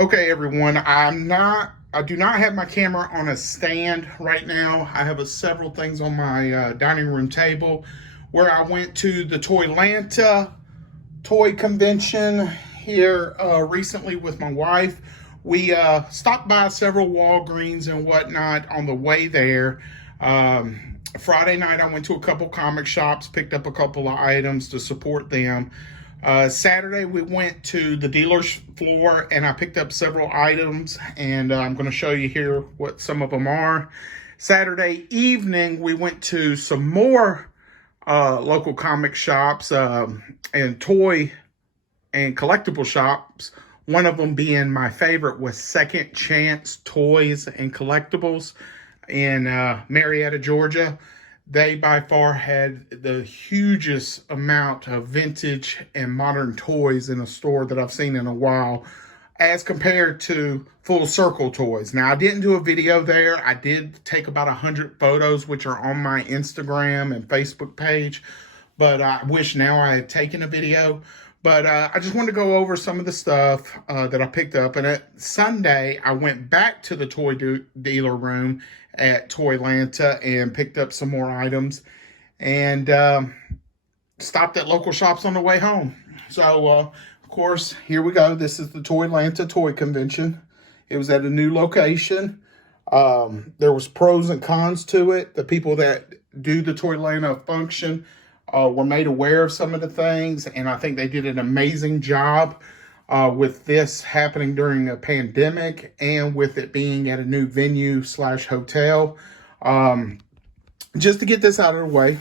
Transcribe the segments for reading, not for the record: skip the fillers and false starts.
Okay, everyone, I do not have my camera on a stand right now. I have several things on my dining room table where I went to the Toylanta toy convention here recently with my wife. We stopped by several Walgreens and whatnot on the way there. Friday night, I went to a couple comic shops, picked up a couple of items to support them. Saturday, we went to the dealer's floor and I picked up several items, and I'm going to show you here what some of them are. Saturday evening, we went to some more local comic shops and toy and collectible shops. One of them being my favorite was Second Chance Toys and Collectibles in Marietta, Georgia. They by far had the hugest amount of vintage and modern toys in a store that I've seen in a while, as compared to Full Circle Toys. Now, I didn't do a video there. I did take about 100 photos, which are on my Instagram and Facebook page, but I wish now I had taken a video. But I just wanted to go over some of the stuff that I picked up. And at Sunday, I went back to the toy dealer room at Toylanta and picked up some more items, and stopped at local shops on the way home. So, of course, here we go. This is the Toylanta Toy Convention. It was at a new location. There was pros and cons to it. The people that do the Toylanta function were made aware of some of the things, and I think they did an amazing job with this happening during a pandemic and with it being at a new venue / hotel. Just to get this out of the way,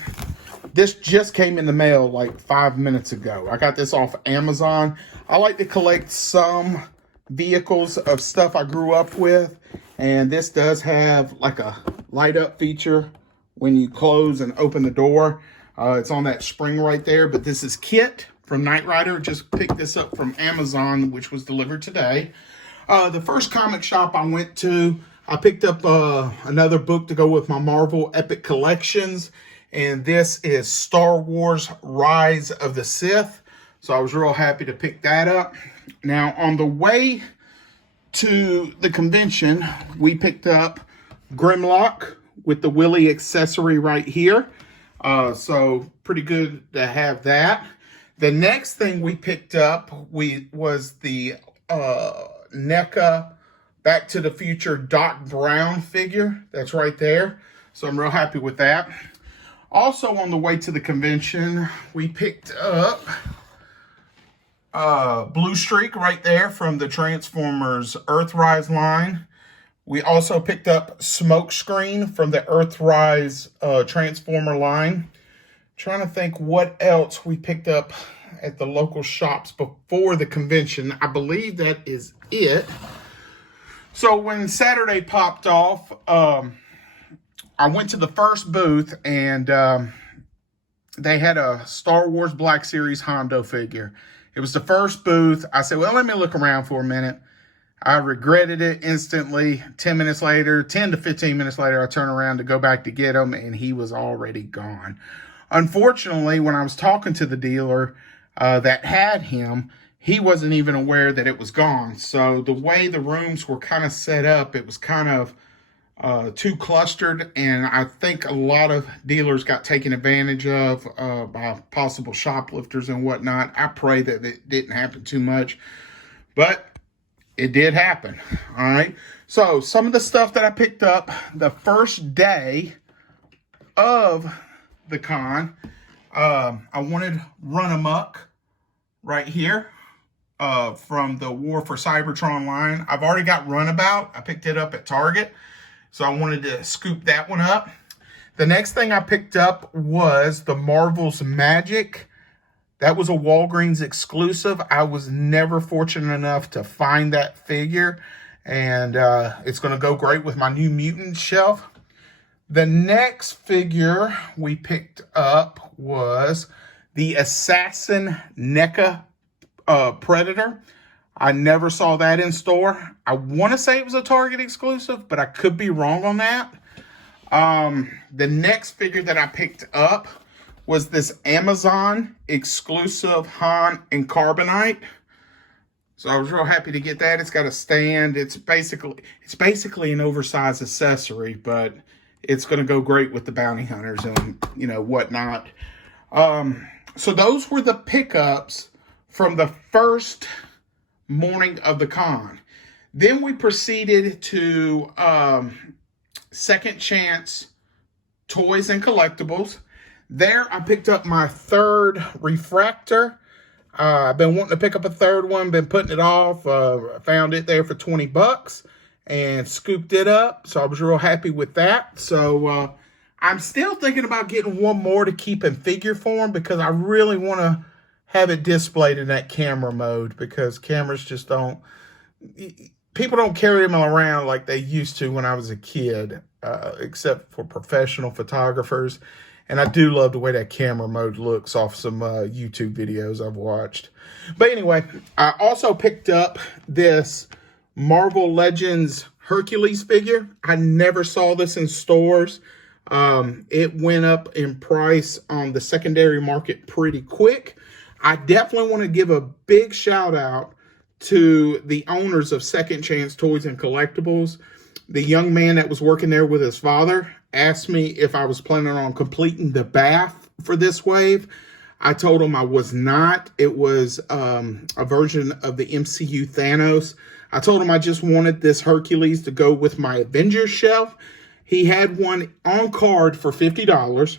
this just came in the mail like 5 minutes ago. I got this off Amazon. I like to collect some vehicles of stuff I grew up with, and this does have like a light up feature when you close and open the door. It's on that spring right there, but this is Kit from Knight Rider. Just picked this up from Amazon, which was delivered today. The first comic shop I went to, I picked up another book to go with my Marvel Epic Collections, and this is Star Wars Rise of the Sith. So I was real happy to pick that up. Now, on the way to the convention, we picked up Grimlock with the Willy accessory right here. So pretty good to have that. The next thing we picked up was the NECA Back to the Future Doc Brown figure. That's right there. So I'm real happy with that. Also on the way to the convention, we picked up Blue Streak right there from the Transformers Earthrise line. We also picked up Smokescreen from the Earthrise Transformer line. Trying to think what else we picked up at the local shops before the convention. I believe that is it. So when Saturday popped off, I went to the first booth, and they had a Star Wars Black Series Hondo figure. It was the first booth. I said, well, let me look around for a minute. I regretted it instantly. 10 to 15 minutes later, I turned around to go back to get him, and he was already gone. Unfortunately, when I was talking to the dealer that had him, he wasn't even aware that it was gone. So the way the rooms were kind of set up, it was kind of too clustered, and I think a lot of dealers got taken advantage of by possible shoplifters and whatnot. I pray that it didn't happen too much, but it did happen. All right. So some of the stuff that I picked up the first day of the con, I wanted Run Amok right here from the War for Cybertron line. I've already got Runabout. I picked it up at Target, so I wanted to scoop that one up. The next thing I picked up was the Marvel's Magic. That was a Walgreens exclusive. I was never fortunate enough to find that figure, and it's going to go great with my New Mutant shelf. The next figure we picked up was the Assassin NECA Predator. I never saw that in store. I want to say it was a Target exclusive, but I could be wrong on that. The next figure that I picked up was this Amazon exclusive Han and Carbonite. So I was real happy to get that. It's got a stand. It's basically an oversized accessory, but it's going to go great with the bounty hunters and, you know, whatnot. So those were the pickups from the first morning of the con. Then we proceeded to Second Chance Toys and Collectibles. There I picked up my third refractor. I've been wanting to pick up a third one, been putting it off. Found it there for 20 bucks and scooped it up. So I was real happy with that. So I'm still thinking about getting one more to keep in figure form because I really want to have it displayed in that camera mode because cameras just don't, people don't carry them around like they used to when I was a kid, except for professional photographers. And I do love the way that camera mode looks off some YouTube videos I've watched. But anyway, I also picked up this Marvel Legends Hercules figure. I never saw this in stores. It went up in price on the secondary market pretty quick. I definitely want to give a big shout out to the owners of Second Chance Toys and Collectibles. The young man that was working there with his father asked me if I was planning on completing the bath for this wave. I told him I was not. It was a version of the MCU Thanos. I told him I just wanted this Hercules to go with my Avengers shelf. He had one on card for $50.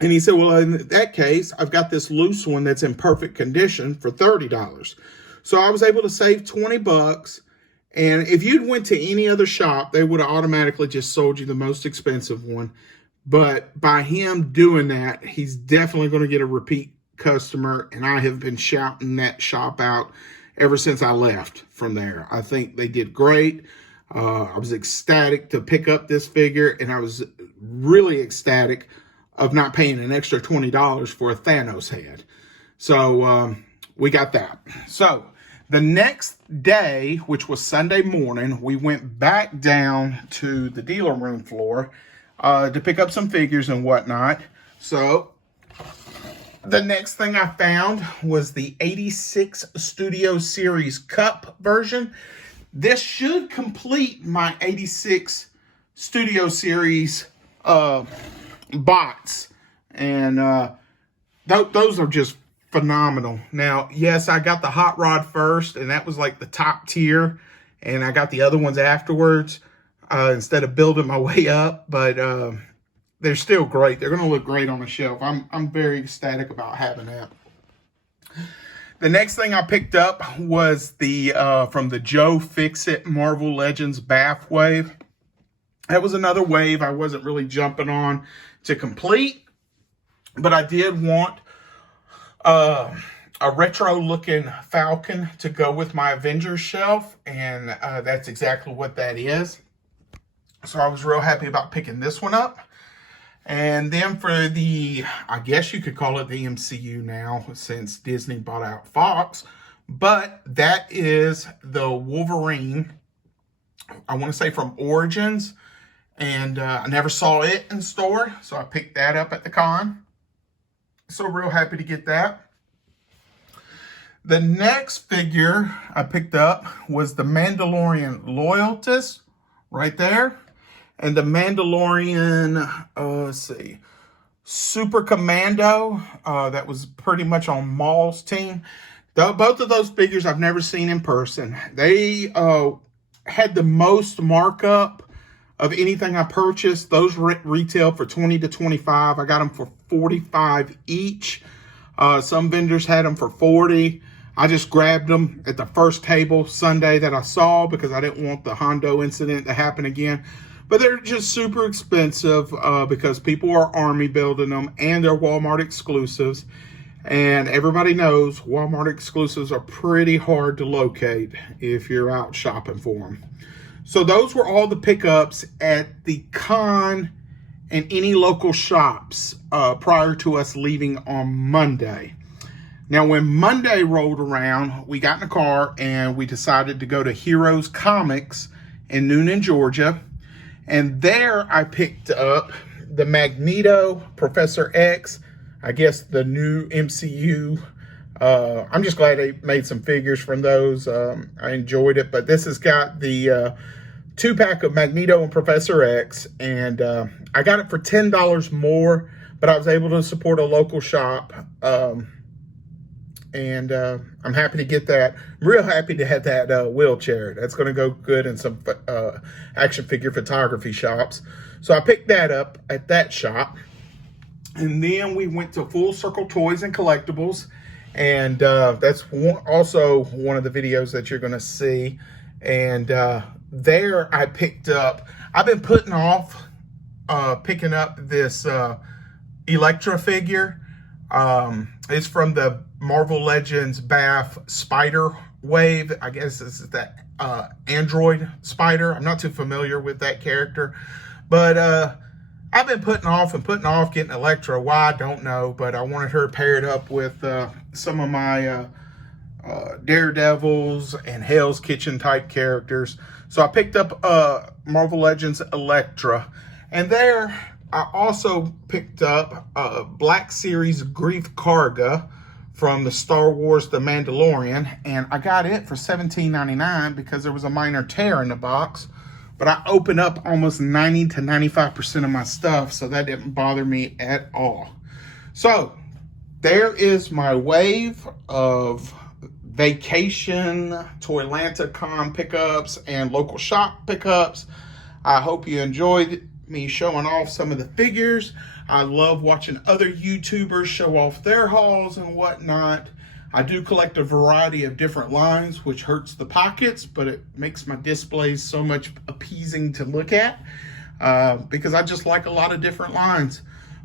And he said, well, in that case, I've got this loose one that's in perfect condition for $30. So I was able to save 20 bucks. And if you'd went to any other shop, they would have automatically just sold you the most expensive one. But by him doing that, he's definitely going to get a repeat customer. And I have been shouting that shop out ever since I left from there. I think they did great. I was ecstatic to pick up this figure. And I was really ecstatic of not paying an extra $20 for a Thanos head. So we got that. So the next day, which was Sunday morning, we went back down to the dealer room floor to pick up some figures and whatnot. So the next thing I found was the 86 Studio Series Cup version. This should complete my 86 Studio Series box. And those are just phenomenal. Now, yes, I got the hot rod first, and that was like the top tier, and I got the other ones afterwards instead of building my way up. But they're still great. They're going to look great on the shelf. I'm very ecstatic about having that. The next thing I picked up was the from the Joe Fixit Marvel Legends Bath Wave. That was another wave I wasn't really jumping on to complete, but I did want a retro-looking Falcon to go with my Avengers shelf, and that's exactly what that is. So I was real happy about picking this one up. And then for the, I guess you could call it the MCU now, since Disney bought out Fox, but that is the Wolverine, I want to say from Origins, and I never saw it in store, so I picked that up at the con. So real happy to get that. The next figure I picked up was the Mandalorian Loyalist right there. And the Mandalorian, let's see, Super Commando, that was pretty much on Maul's team. Both of those figures I've never seen in person. They had the most markup of anything I purchased. Those retail for $20 to $25. I got them for $45 each. Some vendors had them for $40. I just grabbed them at the first table Sunday that I saw because I didn't want the Hondo incident to happen again. But they're just super expensive because people are army building them, and they're Walmart exclusives. And everybody knows Walmart exclusives are pretty hard to locate if you're out shopping for them. So those were all the pickups at the con and any local shops prior to us leaving on Monday. Now, when Monday rolled around, we got in a car and we decided to go to Heroes Comics in Noonan, Georgia. And there I picked up the Magneto, Professor X, I guess the new MCU I'm just glad they made some figures from those. I enjoyed it, but this has got the 2-pack of Magneto and Professor X, and I got it for $10 more, but I was able to support a local shop, and I'm happy to get that. I'm real happy to have that wheelchair. That's going to go good in some action figure photography shops. So I picked that up at that shop, and then we went to Full Circle Toys and Collectibles, and that's also one of the videos that you're going to see. And there I picked up, I've been putting off picking up this Elektra figure. It's from the Marvel Legends BAF Spider Wave. I guess this is that android spider. I'm not too familiar with that character, but I've been putting off getting Elektra. Why, I don't know, but I wanted her paired up with some of my Daredevils and Hell's Kitchen type characters. So I picked up Marvel Legends Elektra, and there I also picked up Black Series Grief Karga from the Star Wars The Mandalorian, and I got it for $17.99 because there was a minor tear in the box, but I opened up almost 90 to 95% of my stuff, so that didn't bother me at all. So there is my wave of vacation, Toylanta Con pickups, and local shop pickups. I hope you enjoyed me showing off some of the figures. I love watching other YouTubers show off their hauls and whatnot. I do collect a variety of different lines, which hurts the pockets, but it makes my displays so much appeasing to look at because I just like a lot of different lines.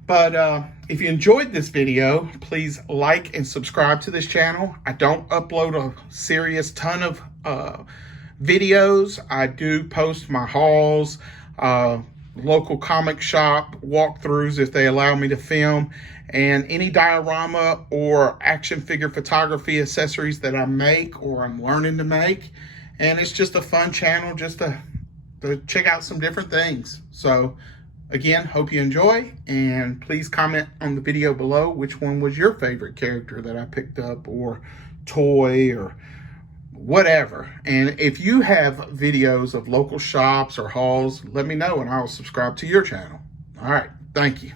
But if you enjoyed this video, please like and subscribe to this channel. I don't upload a serious ton of videos. I do post my hauls, local comic shop walkthroughs if they allow me to film, and any diorama or action figure photography accessories that I make or I'm learning to make. And it's just a fun channel just to check out some different things. So again, hope you enjoy, and please comment on the video below which one was your favorite character that I picked up, or toy, or whatever. And if you have videos of local shops or hauls, let me know and I'll subscribe to your channel. All right, thank you.